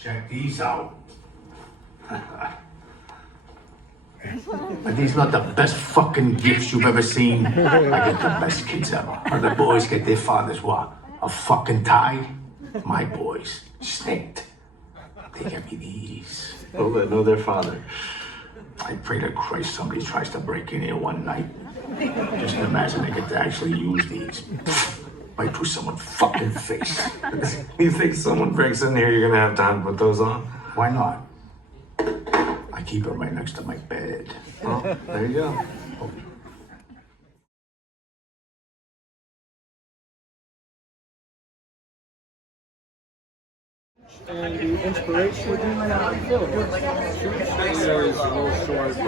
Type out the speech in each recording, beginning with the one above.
Check these out. Are these not the best fucking gifts you've ever seen? I get the best kids ever. Other boys get their fathers what? A fucking tie? My boys, snaked. They get me these. Oh, they know their father. I pray to Christ somebody tries to break in here one night. Just imagine they get to actually use these. Right through someone's fucking face. You think someone breaks in here, you're gonna have time to put those on? Why not? I keep them right next to my bed. Well, there you go. And the inspiration for doing that film is a little short, it's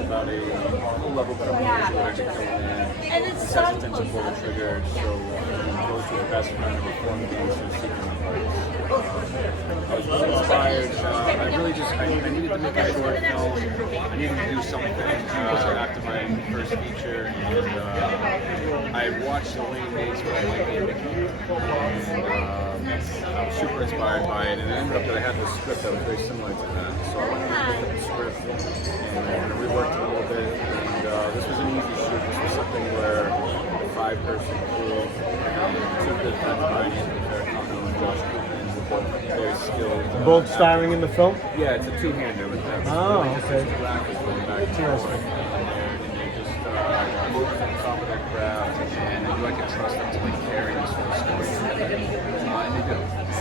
about a level company and it's hesitant to pull the trigger, so goes to the best friend of reform gangster seeking advice. I was really inspired. I needed to make a short film. I needed to do something after my first feature, and I watched the Wayne Mays film, Mikey and Mickey, and I was super inspired by it, and it ended up that I had this script that was very similar to that. So I went and looked at the script and reworked it a little bit, and this was an easy shoot. This was something where a 5-person crew, two good friends of mine, Anthony Farrakano and Josh Cooper, were both very skilled. Both starring in the film? Yeah, it's a two-hander with them. Oh, okay. Graphics going back and forth, and they're just moving on top of their craft, and I can trust them to like carry this whole story. And they do.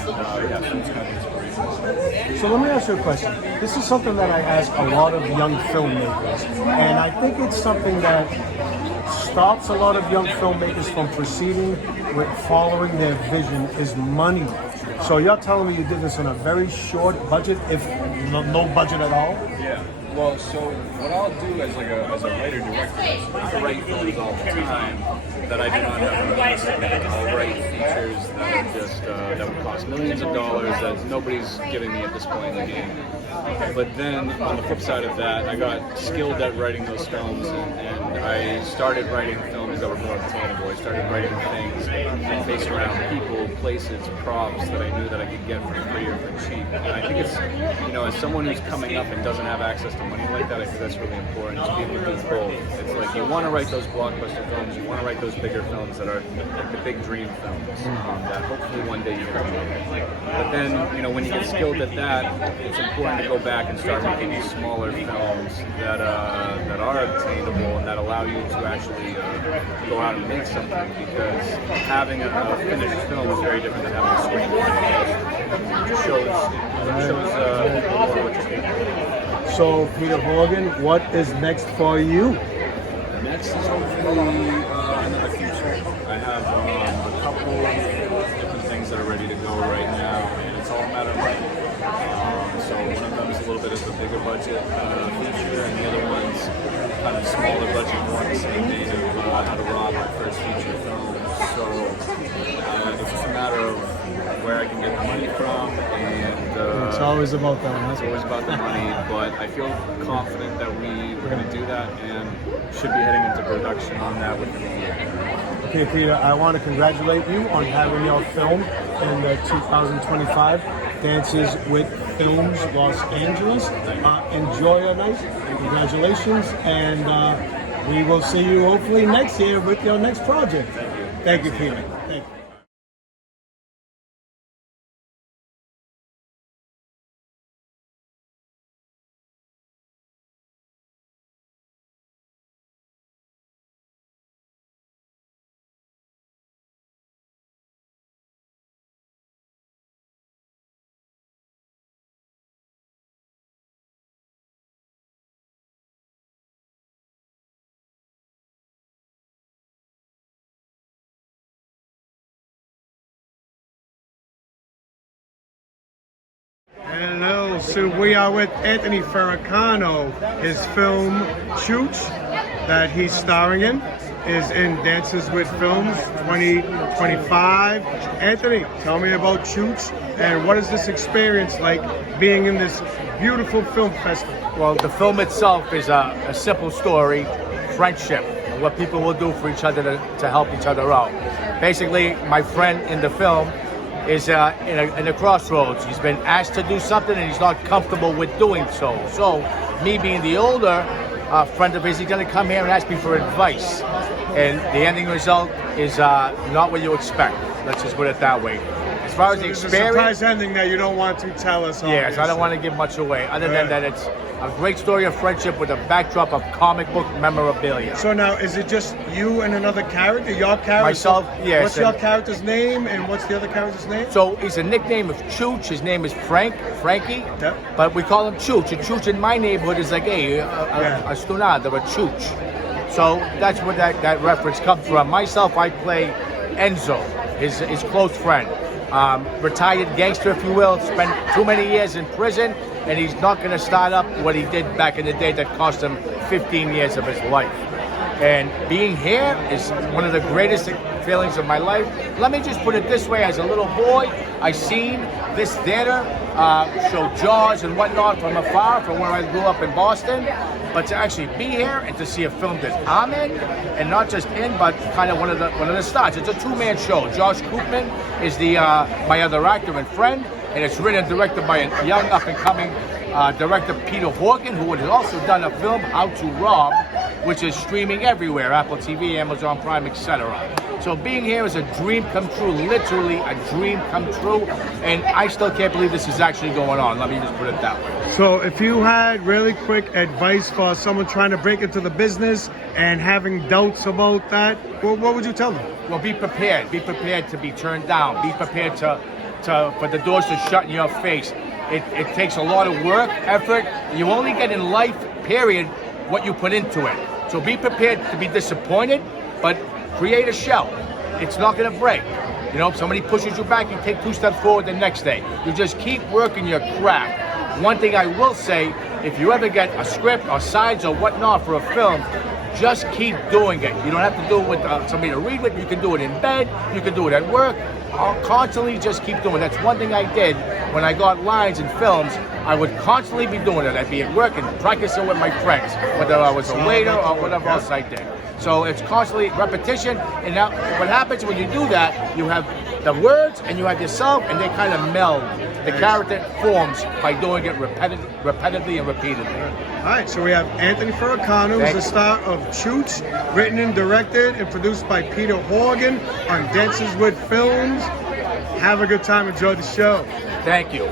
Yeah, so it's kind of inspirational. So let me ask you a question. This is something that I ask a lot of young filmmakers, and I think it's something that stops a lot of young filmmakers from proceeding with following their vision is money. So you're telling me you did this on a very short budget, if no budget at all? Yeah. Well, so what I'll do as a writer-director is I write films all the time that I do not have an investment in. I'll write features that are just that would cost millions of dollars that nobody's giving me at this point in the game. But then on the flip side of that, I got skilled at writing those films, and I started writing films that were more obtainable. I started writing things based around people, places, props that I knew that I could get for free or for cheap. And I think it's, as someone who's coming up and doesn't have access to money like that, I think that's really important to be able to do both. It's like you want to write those blockbuster films, you want to write those bigger films that are like the big dream films that hopefully one day you can make. But then, when you get skilled at that, it's important to go back and start making these smaller films that are obtainable and that allow you to actually go out and make something, because having a finished film is very different than having a screen. It just shows people more what you're capable of. So Peter Morgan, what is next for you? Next is hopefully another feature. I have a couple different things that are ready to go right now, and it's all a matter of money. So one of them is a little bit of a bigger budget feature, and the other one's kind of smaller budget, more in the same vein of How to Rob, my first feature film. So it's just a matter of where I can get the money from, and It's always about that. it's always about the money, but I feel confident that we're going to do that and should be heading into production on that within the year. Okay, Peter, I want to congratulate you on having your film in the 2025 Dances with Films Los Angeles. Enjoy your night. Congratulations, and we will see you hopefully next year with your next project. Thank you, Peter. Thank you. Hello, so we are with Anthony Farrakano. His film CHOOCH that he's starring in is in Dances with Films 2025. Anthony, tell me about CHOOCH and what is this experience like being in this beautiful film festival? Well, the film itself is a simple story, friendship, and what people will do for each other to help each other out. Basically, my friend in the film is in a crossroads. He's been asked to do something and he's not comfortable with doing so. So, me being the older friend of his, he's going to come here and ask me for advice. And the ending result is not what you expect. Let's just put it that way. As far as the There's a experience, surprise ending that you don't want to tell us. yes, I don't want to give much away. Other than that, it's a great story of friendship with a backdrop of comic book memorabilia. So now, is it just you and another character? Your character? Myself, yes. What's your character's name and what's the other character's name? So he's a nickname of Chooch. His name is Frankie, Yep. but we call him Chooch. And Chooch in my neighborhood is like, hey, a stunad or a Chooch. So that's where that reference comes from. Myself, I play Enzo, his close friend. Retired gangster, if you will, spent too many years in prison, and he's not going to start up what he did back in the day that cost him 15 years of his life. And being here is one of the greatest feelings of my life. Let me just put it this way: as a little boy, I seen this theater show Jaws and whatnot from afar, from where I grew up in Boston. But to actually be here and to see a film that I'm in, and not just in, but kind of one of the stars. It's a two-man show. Josh Koopman is my other actor and friend, and it's written and directed by a young up-and-coming director, Peter Horgan, who has also done a film, How to Rob, which is streaming everywhere, Apple TV, Amazon Prime, etc. So being here is a dream come true, literally a dream come true, and I still can't believe this is actually going on. Let me just put it that way. So if you had really quick advice for someone trying to break into the business and having doubts about that, what would you tell them? Well, be prepared. Be prepared to be turned down. Be prepared for the doors to shut in your face. It takes a lot of work, effort. You only get in life, period, what you put into it. So be prepared to be disappointed, but create a shell. It's not going to break. You know, if somebody pushes you back, you take 2 steps forward the next day. You just keep working your craft. One thing I will say, if you ever get a script or sides or whatnot for a film, just keep doing it. You don't have to do it with somebody to read with. You can do it in bed. You can do it at work. I'll constantly just keep doing it. That's one thing I did when I got lines in films. I would constantly be doing it. I'd be at work and practicing with my friends, whether I was a waiter or whatever else I did. So it's constantly repetition. And now what happens when you do that, you have the words and you have yourself, and they kind of meld. The character forms by doing it repetitively and repeatedly. All right, so we have Anthony Ferracano, who's the star of CHOOCH, written and directed and produced by Peter Horgan on Dances with Films. Have a good time. Enjoy the show. Thank you.